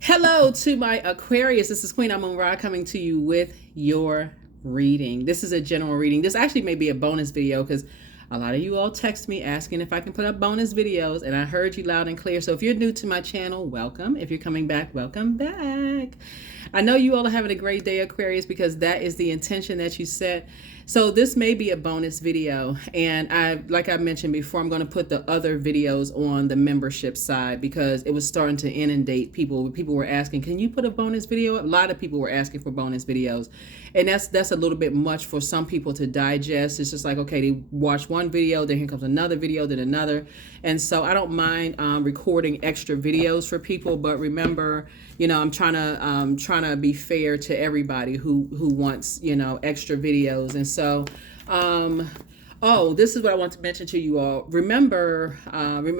Hello to my Aquarius. This is Queen Amun Ra coming to you with your reading. This is a general reading. This actually may be a bonus video because a lot of you all text me asking if I can put up bonus videos, and I heard you loud and clear. So if you're new to my channel, welcome. If you're coming back, welcome back. I know you all are having a great day, Aquarius, because that is the intention that you set. So this may be a bonus video, and like I mentioned before, I'm going to put the other videos on the membership side because it was starting to inundate people. People were asking, can you put a bonus video? A lot of people were asking for bonus videos, and that's a little bit much for some people to digest. It's just like, okay, they watch one video, then here comes another video, then another. And so I don't mind recording extra videos for people, but remember, I'm trying to be fair to everybody who wants, extra videos. And so, oh, this is what I want to mention to you all. Remember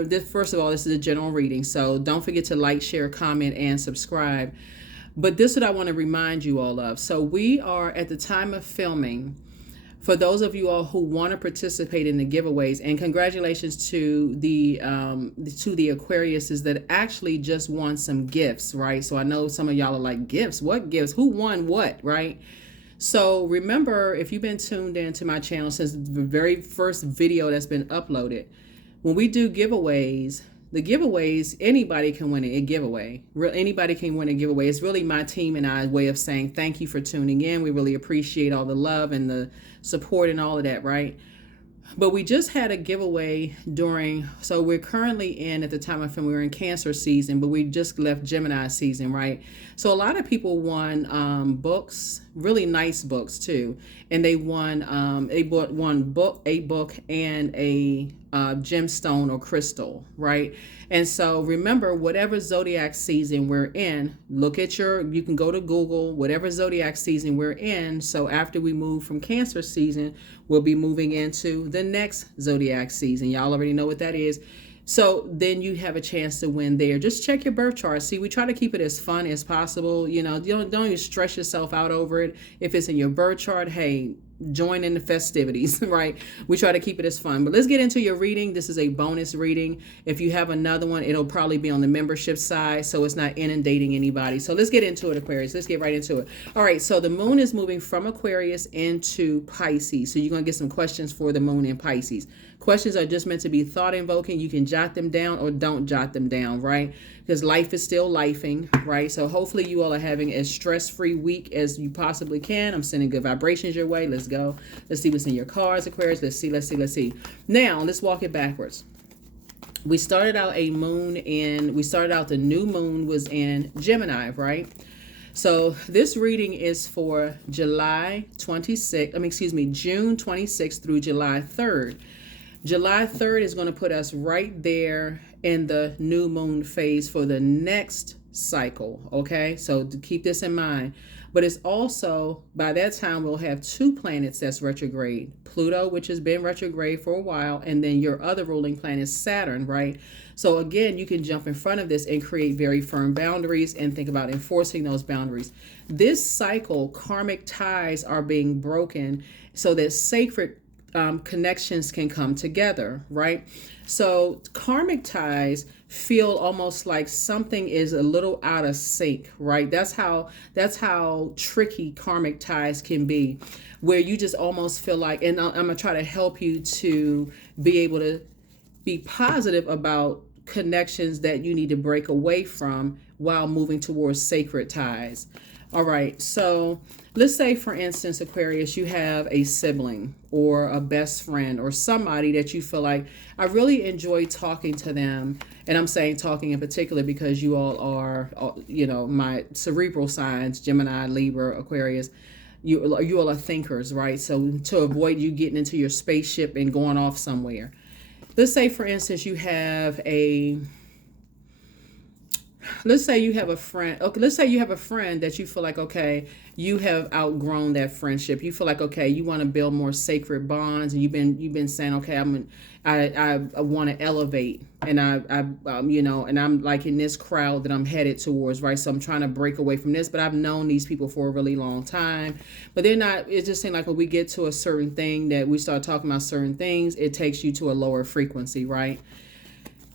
this, first of all, this is a general reading. So don't forget to like, share, comment, and subscribe. But this is what I want to remind you all of. So we are at the time of filming. For those of you all who want to participate in the giveaways, and congratulations to the Aquariuses that actually just won some gifts, right? So I know some of y'all are like, gifts? What gifts? Who won what, right? So remember, if you've been tuned into my channel since the very first video that's been uploaded, when we do giveaways, the giveaways, anybody can win a giveaway. Anybody can win a giveaway. It's really my team and I's way of saying thank you for tuning in. We really appreciate all the love and the support and all of that, right? But we just had a giveaway so we're currently at the time of film, we were in Cancer season, but we just left Gemini season, right? So a lot of people won books, really nice books too. And they won, a book and a gemstone or crystal, right? And so remember, whatever zodiac season we're in, you can go to Google, whatever zodiac season we're in. So after we move from Cancer season, we'll be moving into the next zodiac season. Y'all already know what that is. So then you have a chance to win there. Just check your birth chart. See, we try to keep it as fun as possible. You don't even stress yourself out over it. If it's in your birth chart, hey, join in the festivities, right? We try to keep it as fun. But let's get into your reading. This is a bonus reading. If you have another one, it'll probably be on the membership side, so it's not inundating anybody. So let's get into it, Aquarius. Let's get right into it. All right, so the moon is moving from Aquarius into Pisces. So you're going to get some questions for the moon in Pisces. Questions are just meant to be thought invoking. You can jot them down or don't jot them down, right? Because life is still lifing, right? So hopefully you all are having as stress-free week as you possibly can. I'm sending good vibrations your way. Let's go. Let's see what's in your cards, Aquarius. Let's see. Now, let's walk it backwards. We started out the new moon was in Gemini, right? So this reading is for June 26th through July 3rd. July 3rd is going to put us right there in the new moon phase for the next cycle, okay? So to keep this in mind. But it's also, by that time, we'll have two planets that's retrograde. Pluto, which has been retrograde for a while, and then your other ruling planet, Saturn, right? So again, you can jump in front of this and create very firm boundaries and think about enforcing those boundaries. This cycle, karmic ties are being broken so that sacred connections can come together, right? So karmic ties feel almost like something is a little out of sync, right? That's how tricky karmic ties can be, where you just almost feel like, and I'm gonna try to help you to be able to be positive about connections that you need to break away from while moving towards sacred ties. All right, so let's say, for instance, Aquarius, you have a sibling or a best friend or somebody that you feel like, I really enjoy talking to them. And I'm saying talking in particular because you all are, my cerebral signs, Gemini, Libra, Aquarius. You all are thinkers, right? So to avoid you getting into your spaceship and going off somewhere. Let's say, for instance, you have a friend. Okay, let's say you have a friend that you feel like, okay, you have outgrown that friendship. You feel like, okay, you want to build more sacred bonds, and you've been saying, okay, I want to elevate, and and I'm like in this crowd that I'm headed towards, right? So I'm trying to break away from this, but I've known these people for a really long time, but they're not. It just seems like when we get to a certain thing that we start talking about certain things, it takes you to a lower frequency, right?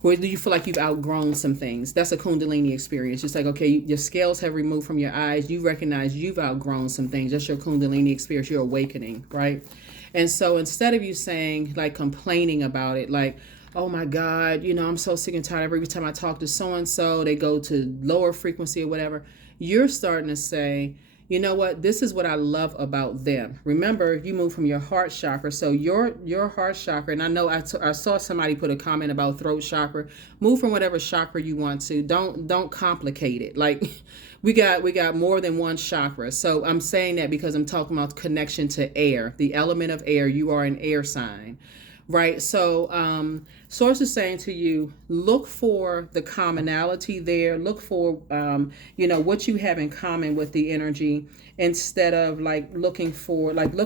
Where do you feel like you've outgrown some things? That's a Kundalini experience. Just like, okay, your scales have removed from your eyes. You recognize you've outgrown some things. That's your Kundalini experience, your awakening, right? And so instead of you saying, like, complaining about it, like, oh my God, I'm so sick and tired. Every time I talk to so-and-so, they go to lower frequency or whatever. You're starting to say, you know what? This is what I love about them. Remember, you move from your heart chakra. So your heart chakra, and I know I saw somebody put a comment about throat chakra. Move from whatever chakra you want to. Don't complicate it. Like we got more than one chakra. So I'm saying that because I'm talking about connection to air, the element of air. You are an air sign. Right. So Source is saying to you, look for the commonality there. Look for, what you have in common with the energy instead of look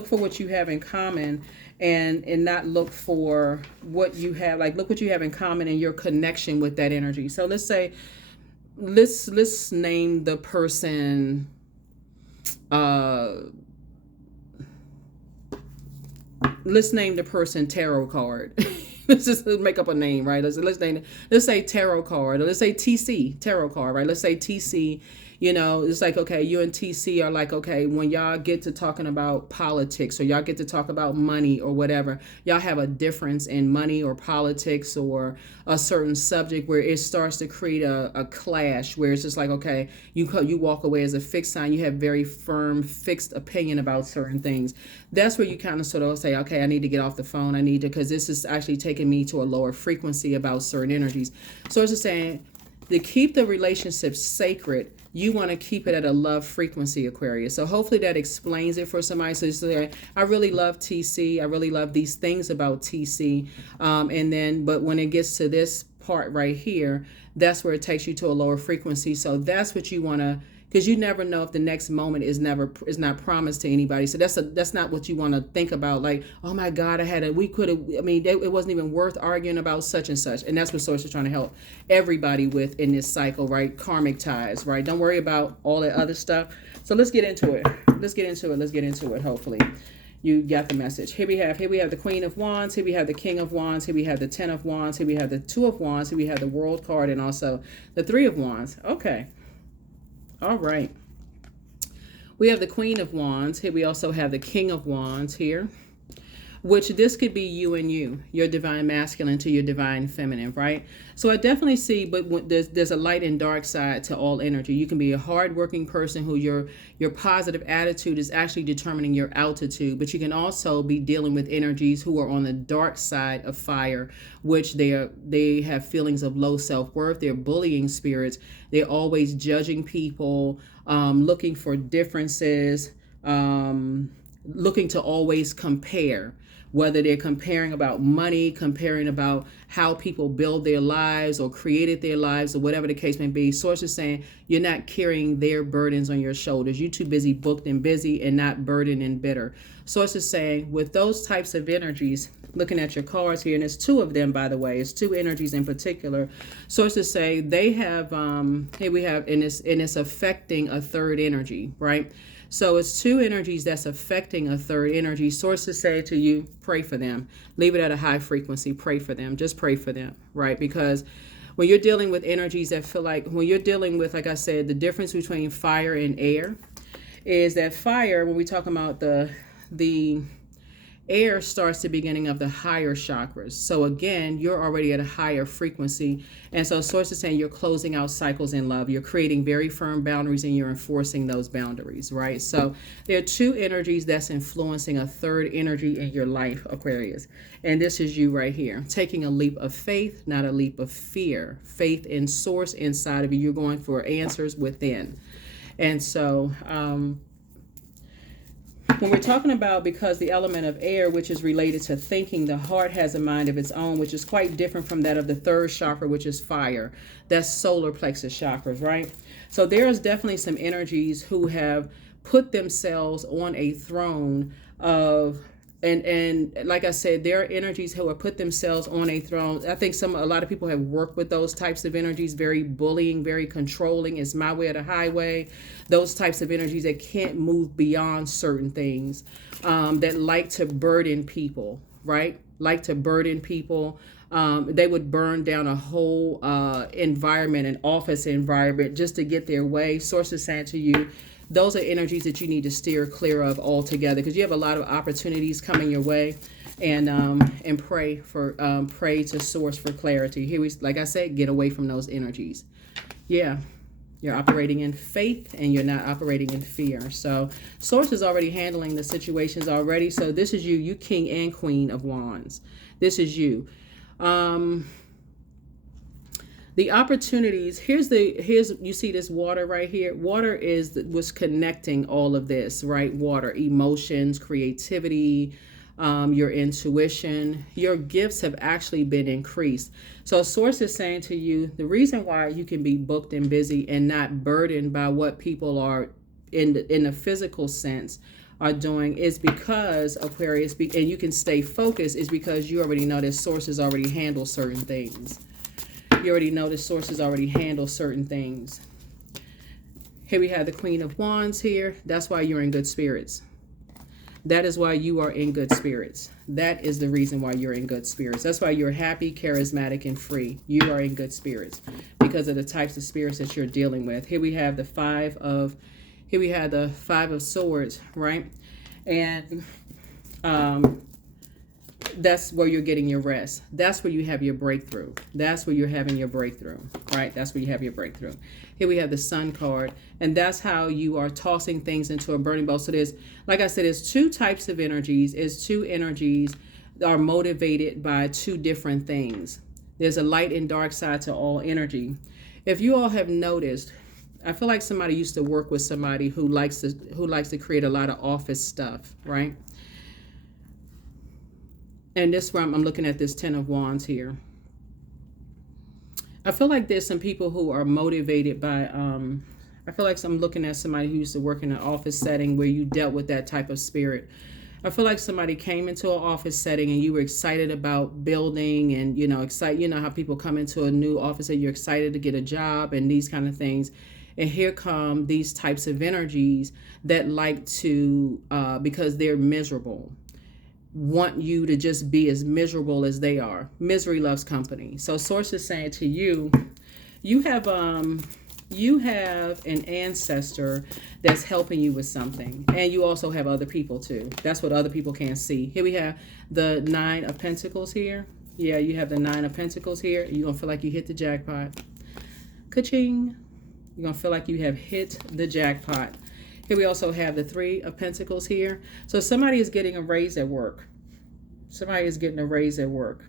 for what you have in common and not look for what you have. Look what you have in common and your connection with that energy. So let's say, let's name the person, let's name the person tarot card. Let's just make up a name, right? Let's say tarot card, or let's say TC tarot card, right? Let's say TC. It's like, okay, you and TC are like, okay, when y'all get to talking about politics or y'all get to talk about money or whatever, y'all have a difference in money or politics or a certain subject where it starts to create a clash where it's just like, okay, you walk away as a fixed sign. You have very firm, fixed opinion about certain things. That's where you kind of sort of say, okay, I need to get off the phone. I need to, because this is actually taking me to a lower frequency about certain energies. So it's just saying, to keep the relationship sacred, you want to keep it at a love frequency, Aquarius. So hopefully that explains it for somebody. So it's like, I really love TC. I really love these things about TC. But when it gets to this part right here, that's where it takes you to a lower frequency. So that's what you want to, because you never know if the next moment is not promised to anybody. So that's not what you want to think about. Like, oh my God, it wasn't even worth arguing about such and such. And that's what Source is trying to help everybody with in this cycle, right? Karmic ties, right? Don't worry about all that other stuff. So let's get into it. Hopefully you got the message. Here we have the Queen of Wands. Here we have the King of Wands. Here we have the Ten of Wands. Here we have the Two of Wands. Here we have the World card and also the Three of Wands. Okay. All right. We have the Queen of Wands. Here we also have the King of Wands here, which this could be you and your divine masculine to your divine feminine, right? So I definitely see, but there's a light and dark side to all energy. You can be a hardworking person who your positive attitude is actually determining your altitude, but you can also be dealing with energies who are on the dark side of fire, which they have feelings of low self-worth. They're bullying spirits. They're always judging people, looking for differences, looking to always compare. Whether they're comparing about money, comparing about how people build their lives or created their lives or whatever the case may be. Source is saying you're not carrying their burdens on your shoulders. You're too busy, booked and busy and not burdened and bitter. Source is saying with those types of energies, looking at your cards here, and there's two of them, by the way, it's two energies in particular. Sources say they have, here we have, and it's affecting a third energy, right? So it's two energies that's affecting a third energy. Sources say to you, pray for them. Leave it at a high frequency. Pray for them. Just pray for them, right? Because when you're dealing with energies that feel like, when you're dealing with, like I said, the difference between fire and air is that fire, when we talk about the air starts the beginning of the higher chakras. So again, you're already at a higher frequency. And so Source is saying you're closing out cycles in love. You're creating very firm boundaries and you're enforcing those boundaries, right? So there are two energies that's influencing a third energy in your life, Aquarius. And this is you right here, taking a leap of faith, not a leap of fear. Faith in Source inside of you. You're going for answers within. And so, when we're talking about, because the element of air, which is related to thinking, the heart has a mind of its own, which is quite different from that of the third chakra, which is fire. That's solar plexus chakras, right? So there's definitely some energies who have put themselves on a throne of, and like I said, there are energies who have put themselves on a throne. I think a lot of people have worked with those types of energies, very bullying, very controlling. It's my way or the highway. Those types of energies that can't move beyond certain things, that like to burden people, right? like to burden people. They would burn down a whole environment, an office environment, just to get their way. Source is saying to you, those are energies that you need to steer clear of altogether, because you have a lot of opportunities coming your way. And pray to source for clarity. Here we, like I said, get away from those energies. Yeah. You're operating in faith and you're not operating in fear. So source is already handling the situations already. So this is you king and queen of wands. This is you. The opportunities, here's you see this water right here. Water was connecting all of this, right? Water, emotions, creativity, your intuition, your gifts have actually been increased. So source is saying to you, the reason why you can be booked and busy and not burdened by what people are in the physical sense are doing is because, Aquarius, and you can stay focused, is because you already know that sources already handle certain things. You already know that sources already handle certain things. Here we have the Queen of Wands here. That's why you're in good spirits. That is why you are in good spirits. That is the reason why you're in good spirits. That's why you're happy, charismatic, and free. You are in good spirits because of the types of spirits that you're dealing with. Here we have the Five of Swords, right? And that's where you're getting your rest. That's where you have your breakthrough. That's where you're having your breakthrough, right? That's where you have your breakthrough. Here we have the Sun card, and that's how you are tossing things into a burning bowl. So there's, like I said, there's two types of energies. It's two energies that are motivated by two different things. There's a light and dark side to all energy. If you all have noticed, I feel like somebody used to work with somebody who likes to create a lot of office stuff, right? And this one, I'm looking at this Ten of Wands here. I feel like there's some people who are motivated by, I feel like I'm looking at somebody who used to work in an office setting where you dealt with that type of spirit. I feel like somebody came into an office setting and you were excited about building and, you know how people come into a new office and you're excited to get a job and these kind of things. And here come these types of energies that like to, because they're miserable, want you to just be as miserable as they are. Misery loves company. So source is saying to you, you have an ancestor that's helping you with something, and you also have other people too. That's what other people can't see. Here we have the Nine of Pentacles here. Yeah, you have the Nine of Pentacles here. You're gonna feel like you hit the jackpot. Ka-ching. You're gonna feel like you have hit the jackpot. Here we also have the Three of Pentacles here. So somebody is getting a raise at work. Somebody is getting a raise at work.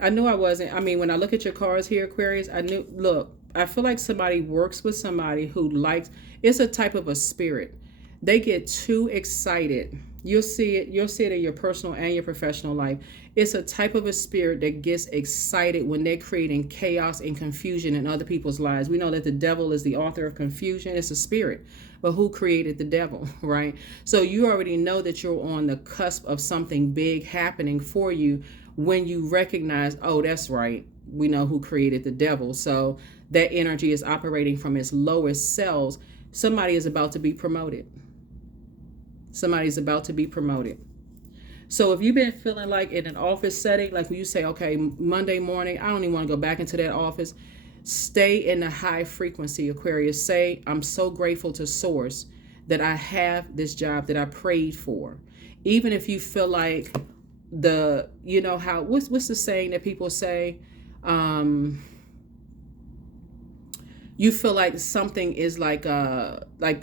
I knew I wasn't. I mean, when I look at your cards here, Aquarius, I feel like somebody works with somebody who likes, it's a type of a spirit. They get too excited. You'll see it in your personal and your professional life. It's a type of a spirit that gets excited when they're creating chaos and confusion in other people's lives. We know that the devil is the author of confusion. It's a spirit. But who created the devil, right? So you already know that you're on the cusp of something big happening for you when you recognize, oh, that's right. We know who created the devil. So that energy is operating from its lowest cells. Somebody is about to be promoted. Somebody's about to be promoted. So if you've been feeling like in an office setting, like when you say, okay, Monday morning, I don't even want to go back into that office. Stay in the high frequency, Aquarius. Say, I'm so grateful to Source that I have this job that I prayed for. Even if you feel like what's the saying that people say? You feel like something is like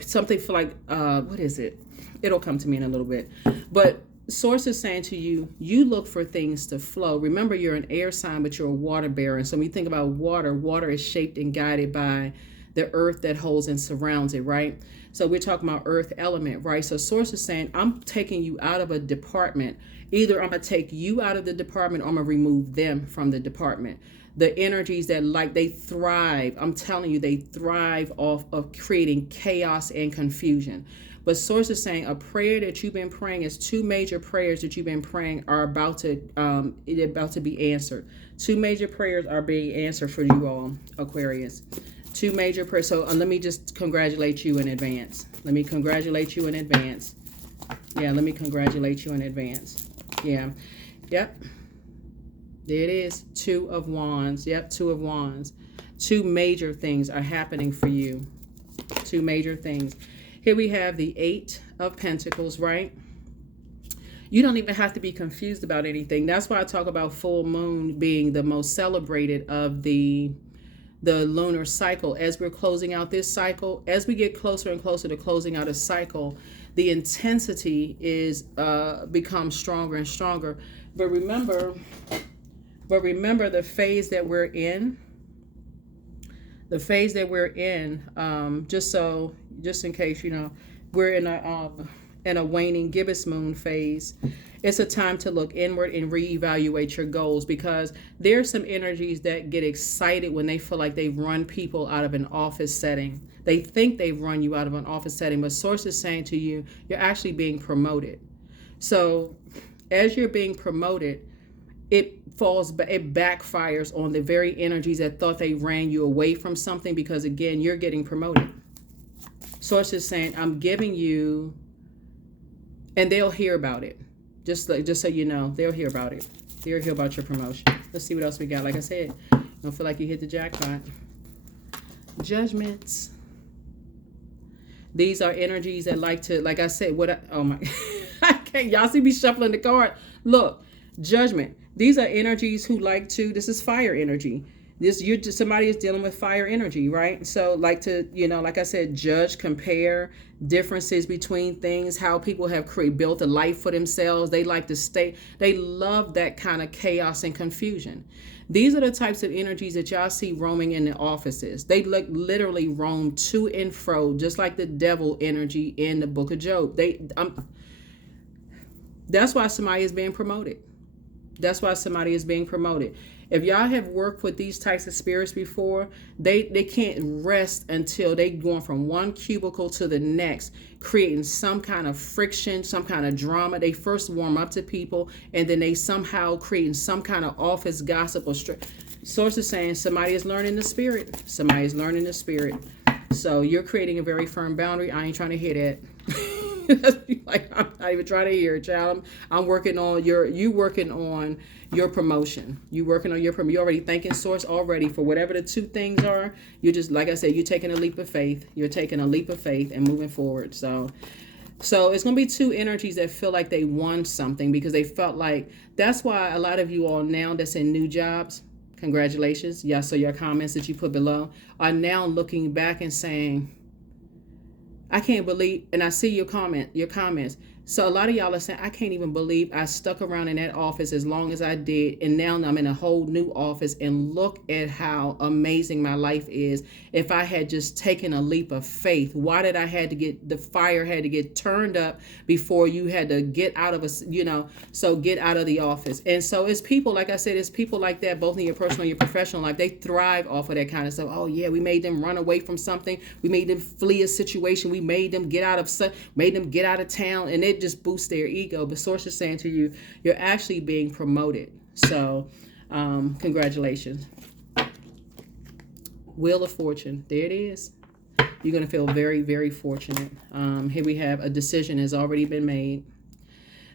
something for like, what is it? It'll come to me in a little bit. But Source is saying to you, you look for things to flow. Remember, you're an air sign, but you're a water bearer. And so when you think about water, water is shaped and guided by the earth that holds and surrounds it, right? So we're talking about earth element, right? So Source is saying, I'm taking you out of a department. Either I'm going to take you out of the department or I'm going to remove them from the department. The energies that they thrive, I'm telling you, they thrive off of creating chaos and confusion. But Source is saying a prayer that you've been praying, is two major prayers that you've been praying are about to be answered. Two major prayers are being answered for you all, Aquarius. Two major prayers. So let me just congratulate you in advance. Let me congratulate you in advance. Yeah, let me congratulate you in advance. Yeah. Yep. There it is. Two of Wands. Yep, Two of Wands. Two major things are happening for you. Two major things. Here we have the Eight of Pentacles, right? You don't even have to be confused about anything. That's why I talk about full moon being the most celebrated of the lunar cycle. As we're closing out this cycle, as we get closer and closer to closing out a cycle, the intensity is becomes stronger and stronger. But remember the phase that we're in. The phase that we're in, just in case, you know, we're in a waning gibbous moon phase. It's a time to look inward and reevaluate your goals, because there's some energies that get excited when they feel like they've run people out of an office setting. They think they've run you out of an office setting, but source is saying to you, you're actually being promoted. So as you're being promoted, it backfires on the very energies that thought they ran you away from something, because again, you're getting promoted. Source is saying, I'm giving you, and they'll hear about it. Just so you know, they'll hear about it. They'll hear about your promotion. Let's see what else we got. Like I said, don't feel like you hit the jackpot. Judgments. These are energies that like to, like I said, oh my, I can't, y'all see me shuffling the card. Look, Judgment. These are energies who like to, this is fire energy. Somebody is dealing with fire energy, right? So like to, you know, like I said, judge, compare differences between things, how people have built a life for themselves. They like to they love that kind of chaos and confusion. These are the types of energies that y'all see roaming in the offices. They literally roam to and fro, just like the devil energy in the book of Job. That's why somebody is being promoted. That's why somebody is being promoted. If y'all have worked with these types of spirits before, they can't rest until they going from one cubicle to the next, creating some kind of friction, some kind of drama. They first warm up to people, and then they somehow creating some kind of office gossip or source is saying somebody is learning the spirit. Somebody is learning the spirit. So you're creating a very firm boundary. I ain't trying to hear that. Like, I'm not even trying to hear it, child. I'm working on you working on your promotion. You working on your promotion. You're already thanking source already for whatever the two things are. You just, like I said, you're taking a leap of faith. You're taking a leap of faith and moving forward. So it's going to be two energies that feel like they won something, because they felt like, that's why a lot of you all now that's in new jobs, congratulations. Yeah, so your comments that you put below are now looking back and saying, I can't believe, and I see your comments. So a lot of y'all are saying, I can't even believe I stuck around in that office as long as I did, and now I'm in a whole new office, and look at how amazing my life is. If I had just taken a leap of faith, why did I had to get, the fire had to get turned up before you had to get out of get out of the office. And so it's people, like I said, it's people like that, both in your personal and your professional life. They thrive off of that kind of stuff. Oh yeah, we made them run away from something. We made them flee a situation. We made them get out of town, and it just boosts their ego. But source is saying to you, you're actually being promoted. So congratulations. Wheel of Fortune, there it is. You're going to feel very, very fortunate. Here we have a decision has already been made.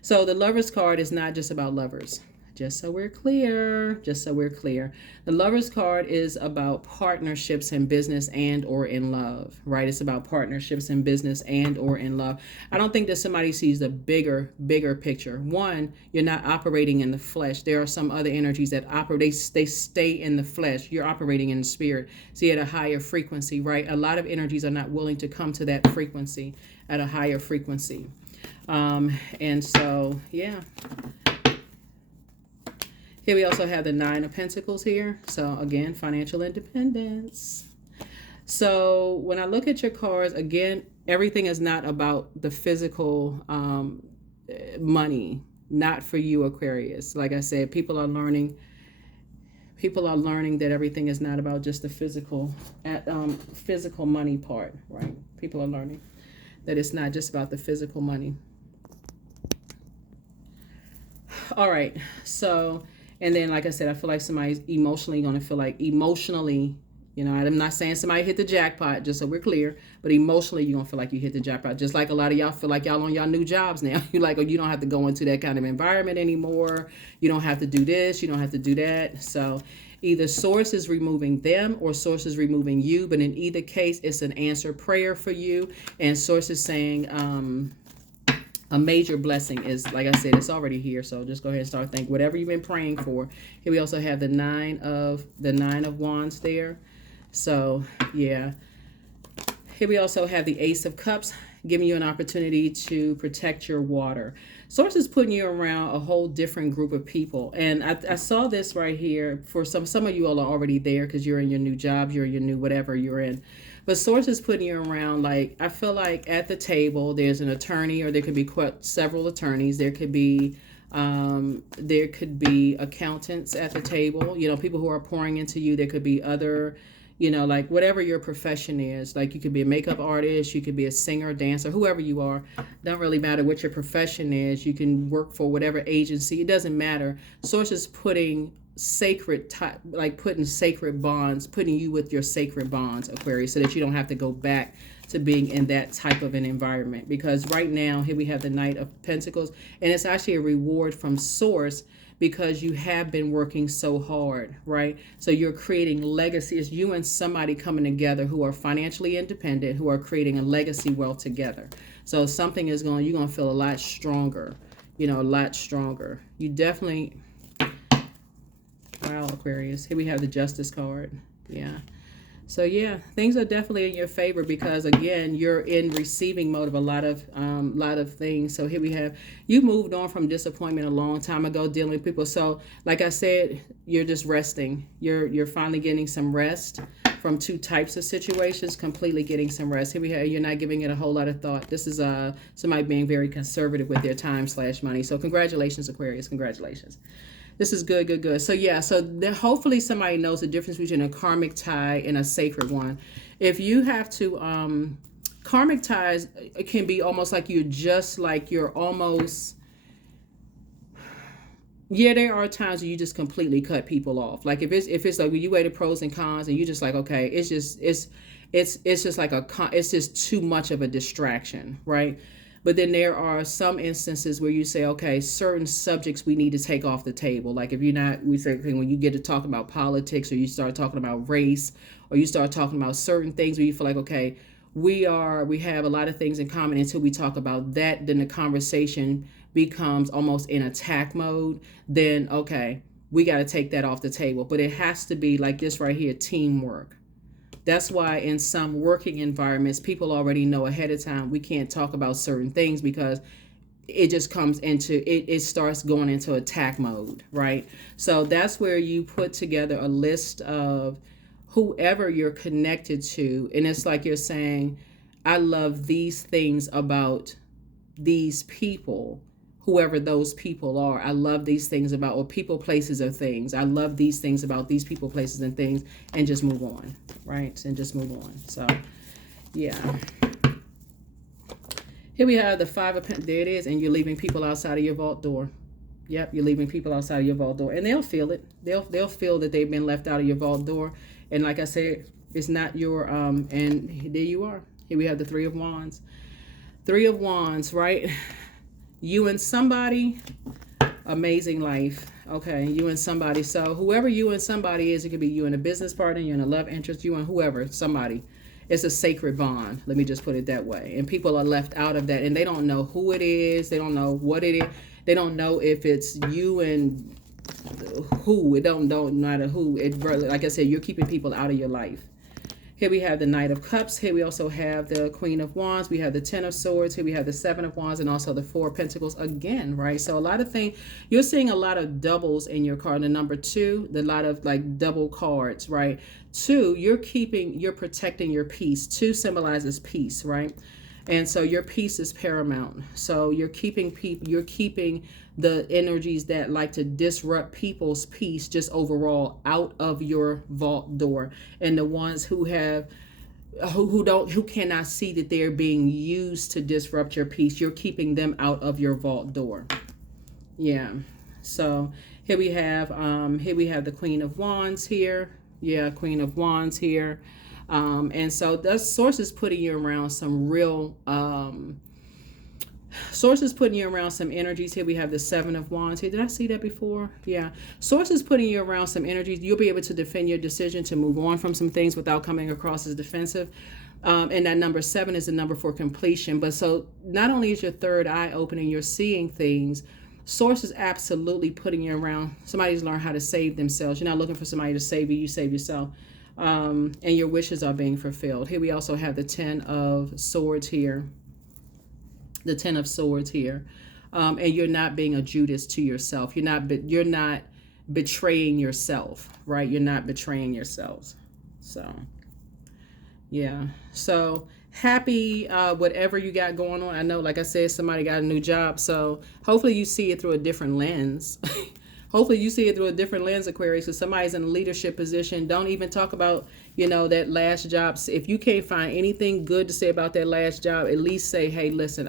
So the Lover's card is not just about lovers. Just so we're clear. The Lover's card is about partnerships in business and or in love, right? It's about partnerships in business and or in love. I don't think that somebody sees the bigger picture. One, you're not operating in the flesh. There are some other energies that operate, they stay in the flesh. You're operating in the spirit. So you're at a higher frequency, right? A lot of energies are not willing to come to that frequency, at a higher frequency. And so, yeah. Here we also have the Nine of Pentacles here. So again, financial independence. So when I look at your cards, again, everything is not about the physical money. Not for you, Aquarius. Like I said, people are learning that everything is not about just the physical money part, right? People are learning that it's not just about the physical money. All right, so, and then like I said, I feel like somebody's emotionally going to feel like emotionally You know, I'm not saying somebody hit the jackpot, just so we're clear, but emotionally, you're going to feel like you hit the jackpot. Just like a lot of y'all feel like y'all on y'all new jobs now. You're like, oh, you don't have to go into that kind of environment anymore. You don't have to do this. You don't have to do that. So either source is removing them or source is removing you. But in either case, it's an answered prayer for you. And source is saying, a major blessing is, like I said, it's already here. So just go ahead and start thinking whatever you've been praying for. Here we also have the nine of wands there. So yeah, here we also have the Ace of Cups, giving you an opportunity to protect your water. Source is putting you around a whole different group of people. And I saw this right here for some of you all are already there because you're in your new job, you're in your new whatever you're in. But source is putting you around, like, I feel like at the table, there's an attorney, or there could be several attorneys. There could be accountants at the table, you know, people who are pouring into you. There could be other, you know, like whatever your profession is. Like you could be a makeup artist, you could be a singer, dancer, whoever you are. Don't really matter what your profession is. You can work for whatever agency. It doesn't matter. Source is putting putting sacred bonds, putting you with your sacred bonds, Aquarius, so that you don't have to go back to being in that type of an environment. Because right now, here we have the Knight of Pentacles, and it's actually a reward from source because you have been working so hard, right? So you're creating legacy. It's you and somebody coming together who are financially independent, who are creating a legacy wealth together. So something is you're going to feel a lot stronger, you know, a lot stronger. You definitely... Wow, Aquarius. Here we have the Justice card. Yeah. So yeah, things are definitely in your favor because again, you're in receiving mode of a lot of things. So here we have, you moved on from disappointment a long time ago dealing with people. So like I said, you're just resting. You're finally getting some rest from two types of situations, completely getting some rest. Here we have, you're not giving it a whole lot of thought. This is somebody being very conservative with their time/money. So congratulations, Aquarius. Congratulations. This is good, good, good. So yeah, so hopefully somebody knows the difference between a karmic tie and a sacred one. If you have to, karmic ties, it can be almost like you're almost, yeah, there are times where you just completely cut people off. Like if it's like when you weigh the pros and cons and you just like, okay, it's just too much of a distraction, right? But then there are some instances where you say, okay, certain subjects we need to take off the table. Like if you're not, we say, okay, when you get to talk about politics or you start talking about race or you start talking about certain things where you feel like, okay, we have a lot of things in common until we talk about that, then the conversation becomes almost in attack mode. Then, okay, we got to take that off the table. But it has to be like this right here, teamwork. That's why in some working environments, people already know ahead of time we can't talk about certain things because it just comes into, it starts going into attack mode, right? So that's where you put together a list of whoever you're connected to. And it's like you're saying, I love these things about these people, whoever those people are. I love these things about, or people, places, or things. I love these things about these people, places, and things, and just move on, right? And just move on. So, yeah. Here we have the Five of Pentacles. There it is, and you're leaving people outside of your vault door. Yep, you're leaving people outside of your vault door, and they'll feel it. They'll feel that they've been left out of your vault door. And like I said, it's not your and there you are. Here we have the Three of Wands. Three of Wands, right? You and somebody, amazing life. Okay, you and somebody. So whoever you and somebody is, it could be you and a business partner, you and a love interest, you and whoever, somebody. It's a sacred bond. Let me just put it that way. And people are left out of that, and they don't know who it is. They don't know what it is. They don't know if it's you and who. It don't matter who. Like I said, you're keeping people out of your life. Here we have the Knight of Cups. Here we also have the Queen of Wands. We have the Ten of Swords. Here we have the Seven of Wands and also the Four of Pentacles again, right? So a lot of things, you're seeing a lot of doubles in your card. The number two, a lot of like double cards, right? Two, you're protecting your peace. Two symbolizes peace, right? And so your peace is paramount. So you're keeping the energies that like to disrupt people's peace just overall out of your vault door. And the ones who cannot see that they're being used to disrupt your peace, you're keeping them out of your vault door. Yeah. So here we have the Queen of Wands here. Yeah, Queen of Wands here. And so that source is putting you around some real source is putting you around some energies here. We have the Seven of Wands here. Did I see that before? Yeah. Source is putting you around some energies. You'll be able to defend your decision to move on from some things without coming across as defensive. And that number 7 is the number for completion. But so not only is your third eye opening, you're seeing things. Source is absolutely putting you around. Somebody's learned how to save themselves. You're not looking for somebody to save you. You save yourself. And your wishes are being fulfilled. Here we also have the 10 of Swords here. The 10 of Swords here. And you're not being a Judas to yourself. You're not betraying yourself, right? You're not betraying yourselves. So, yeah. So happy whatever you got going on. I know, like I said, somebody got a new job. So hopefully you see it through a different lens. Hopefully you see it through a different lens, Aquarius. If somebody's in a leadership position, don't even talk about, that last job. If you can't find anything good to say about that last job, at least say, hey, listen,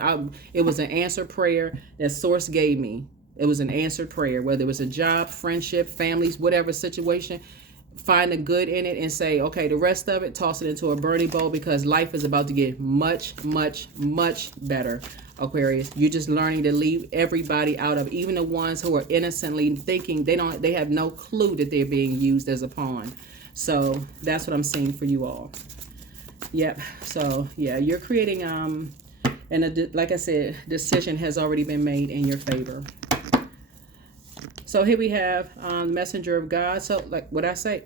it was an answered prayer that Source gave me. It was an answered prayer, whether it was a job, friendship, families, whatever situation. Find the good in it and say, okay, the rest of it, toss it into a burning bowl, because life is about to get much, much, much better. Aquarius, you're just learning to leave everybody out of, even the ones who are innocently thinking they have no clue that they're being used as a pawn. So that's what I'm seeing for you all. Yep. So yeah, you're creating and like I said, decision has already been made in your favor. So here we have Messenger of God. So like what I say,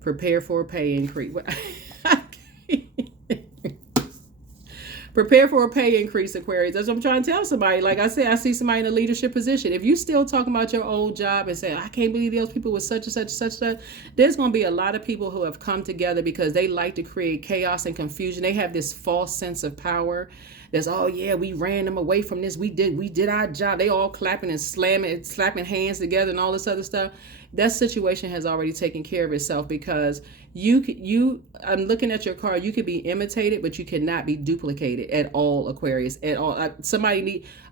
prepare for a pay increase. Prepare for a pay increase, Aquarius. That's what I'm trying to tell somebody. Like I said, I see somebody in a leadership position. If you still talking about your old job and say, I can't believe those people with such and such and such stuff, there's going to be a lot of people who have come together because they like to create chaos and confusion. They have this false sense of power. There's, oh yeah, we ran them away from this. We did our job. They all clapping and slapping hands together and all this other stuff. That situation has already taken care of itself, because I'm looking at your card. You could be imitated, but you cannot be duplicated at all, Aquarius, at all.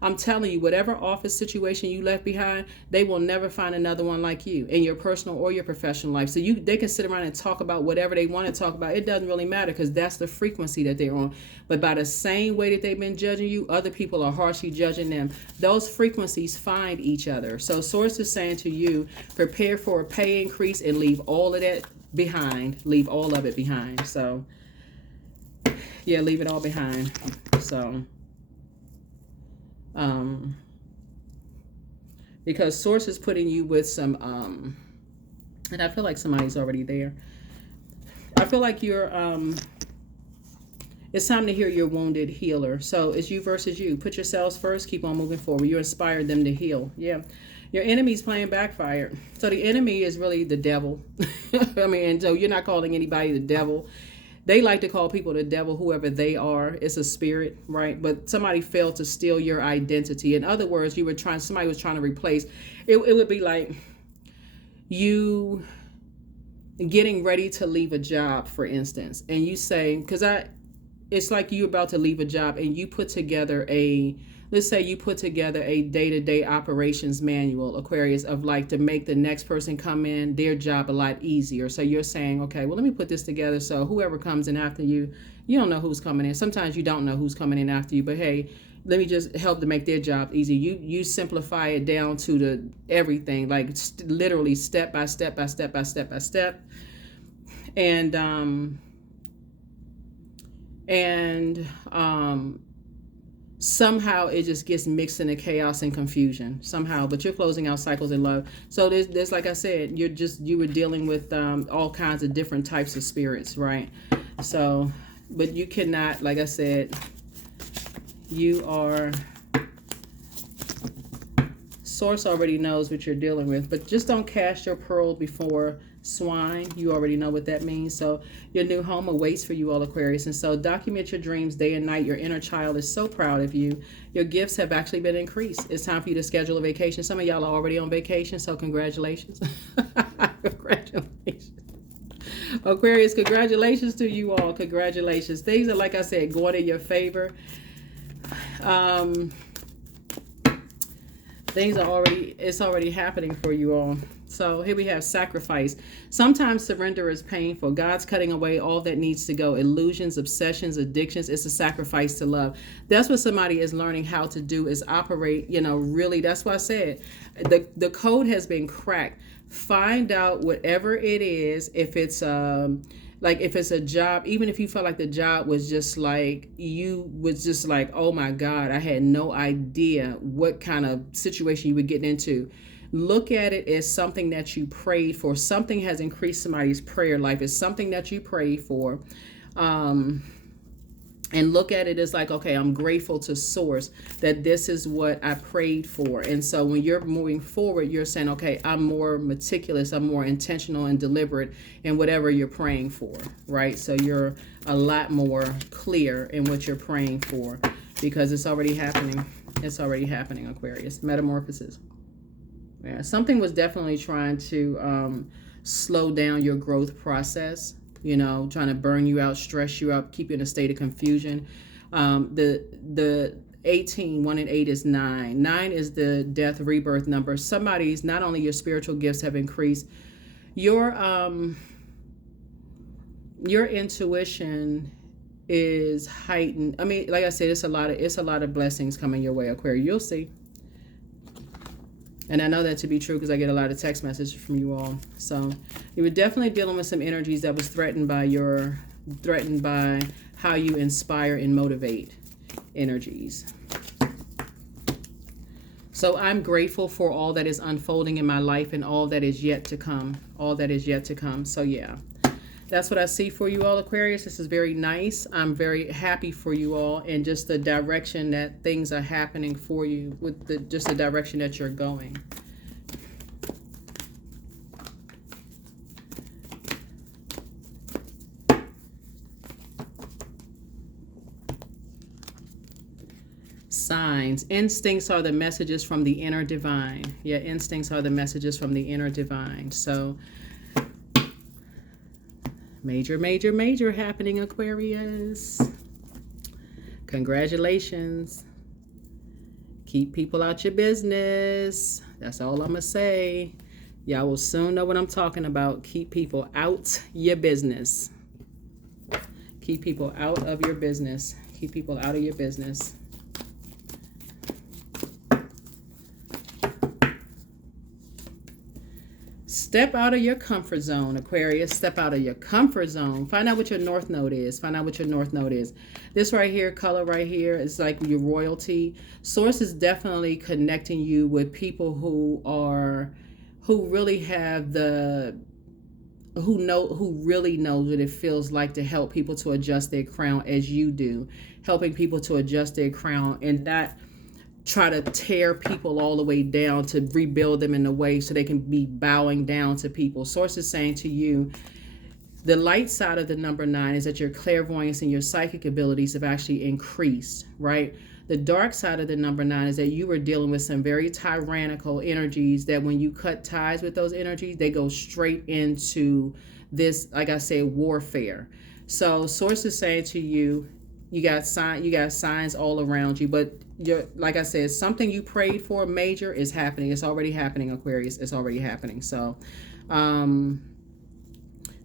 I'm telling you, whatever office situation you left behind, they will never find another one like you in your personal or your professional life. So they can sit around and talk about whatever they want to talk about. It doesn't really matter, because that's the frequency that they're on. But by the same way that they've been judging you, other people are harshly judging them. Those frequencies find each other. So Source is saying to you, prepare for a pay increase and leave all of that behind. Leave all of it behind. So yeah, leave it all behind. So because Source is putting you with some and I feel like somebody's already there. I feel like you're it's time to hear your wounded healer. So it's you versus you. Put yourselves first, keep on moving forward. You inspired them to heal. Yeah. Your enemy's playing backfire. So the enemy is really the devil. I mean, so you're not calling anybody the devil. They like to call people the devil, whoever they are. It's a spirit, right? But somebody failed to steal your identity. In other words, somebody was trying to replace. It would be like you getting ready to leave a job, for instance, and you say, it's like you about to leave a job and you put together let's say you put together a day-to-day operations manual, Aquarius, of like to make the next person come in, their job a lot easier. So you're saying, okay, well, let me put this together so whoever comes in after you, you don't know who's coming in. Sometimes you don't know who's coming in after you, but hey, let me just help to make their job easy. You simplify it down to the everything, like literally step by step by step by step by step. And somehow it just gets mixed into chaos and confusion somehow, but you're closing out cycles in love. So there's like I said, you were dealing with all kinds of different types of spirits, right? So, but you cannot, like I said, Source already knows what you're dealing with, but just don't cast your pearl before swine. You already know what that means. So your new home awaits for you all, Aquarius. And so document your dreams day and night. Your inner child is so proud of you. Your gifts have actually been increased. It's time for you to schedule a vacation. Some of y'all are already on vacation, so congratulations. Congratulations. Aquarius, congratulations to you all. Congratulations. Things are, like I said, going in your favor. Things are it's already happening for you all. So here we have sacrifice. Sometimes surrender is painful. God's cutting away all that needs to go. Illusions, obsessions, addictions. It's a sacrifice to love. That's what somebody is learning how to do, is operate, really. That's why I said the code has been cracked. Find out whatever it is. If it's like if it's a job, even if you felt like the job was just like, you was just like, oh my God, I had no idea what kind of situation you would get into. Look at it as something that you prayed for. Something has increased somebody's prayer life. It's something that you prayed for. And look at it as like, okay, I'm grateful to Source that this is what I prayed for. And so when you're moving forward, you're saying, okay, I'm more meticulous, I'm more intentional and deliberate in whatever you're praying for, right? So you're a lot more clear in what you're praying for, because it's already happening. It's already happening, Aquarius. Metamorphosis. Yeah, something was definitely trying to slow down your growth process, trying to burn you out, stress you out, keep you in a state of confusion. The 18, 1 and 8 is 9. 9 is the death rebirth number. Somebody's, not only your spiritual gifts have increased, your intuition is heightened. I mean, like I said, it's a lot of blessings coming your way, Aquarius. You'll see. And I know that to be true because I get a lot of text messages from you all. So you were definitely dealing with some energies that was threatened by how you inspire and motivate energies. So I'm grateful for all that is unfolding in my life and all that is yet to come. All that is yet to come. So yeah, that's what I see for you all, Aquarius. This is very nice. I'm very happy for you all, and just the direction that things are happening for you, with just the direction that you're going. Signs. Instincts are the messages from the inner divine. Yeah, instincts are the messages from the inner divine. So major, major, major happening, Aquarius. Congratulations. Keep people out your business. That's all I'm going to say. Y'all will soon know what I'm talking about. Keep people out your business. Keep people out of your business. Keep people out of your business. Step out of your comfort zone, Aquarius. Step out of your comfort zone. Find out what your north node is. Find out what your north node is. This right here, color right here, is like your royalty. Source is definitely connecting you with people who really have who really knows what it feels like to help people to adjust their crown as you do. Helping people to adjust their crown and not try to tear people all the way down, to rebuild them in a way so they can be bowing down to people. Source is saying to you, the light side of the number 9 is that your clairvoyance and your psychic abilities have actually increased, right? The dark side of the number 9 is that you were dealing with some very tyrannical energies that when you cut ties with those energies, they go straight into this, like I said, warfare. So Source is saying to you, you got signs all around you, but like I said, something you prayed for major is happening. It's already happening, Aquarius. It's already happening. So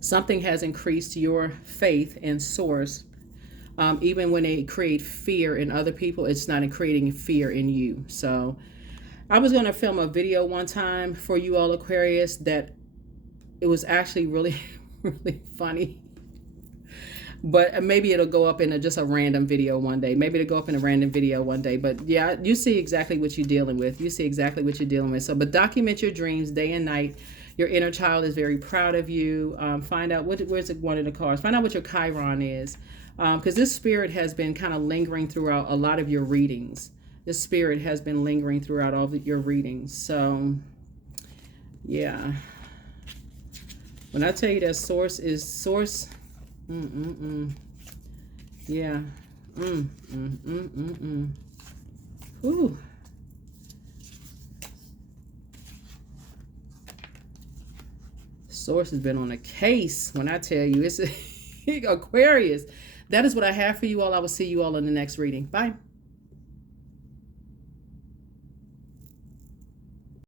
something has increased your faith in Source. Even when they create fear in other people, it's not creating fear in you. So I was going to film a video one time for you all, Aquarius, that it was actually really, really funny. But maybe it'll go up in just a random video one day. Maybe it'll go up in a random video one day. But yeah, you see exactly what you're dealing with. You see exactly what you're dealing with. So, but document your dreams day and night. Your inner child is very proud of you. Find out, where's one of the cards? Find out what your Chiron is. Because this spirit has been kind of lingering throughout a lot of your readings. This spirit has been lingering throughout all of your readings. So, yeah. When I tell you that Source is Source... Yeah. Ooh. Source has been on a case. When I tell you, it's Aquarius. That is what I have for you all. I will see you all in the next reading. Bye.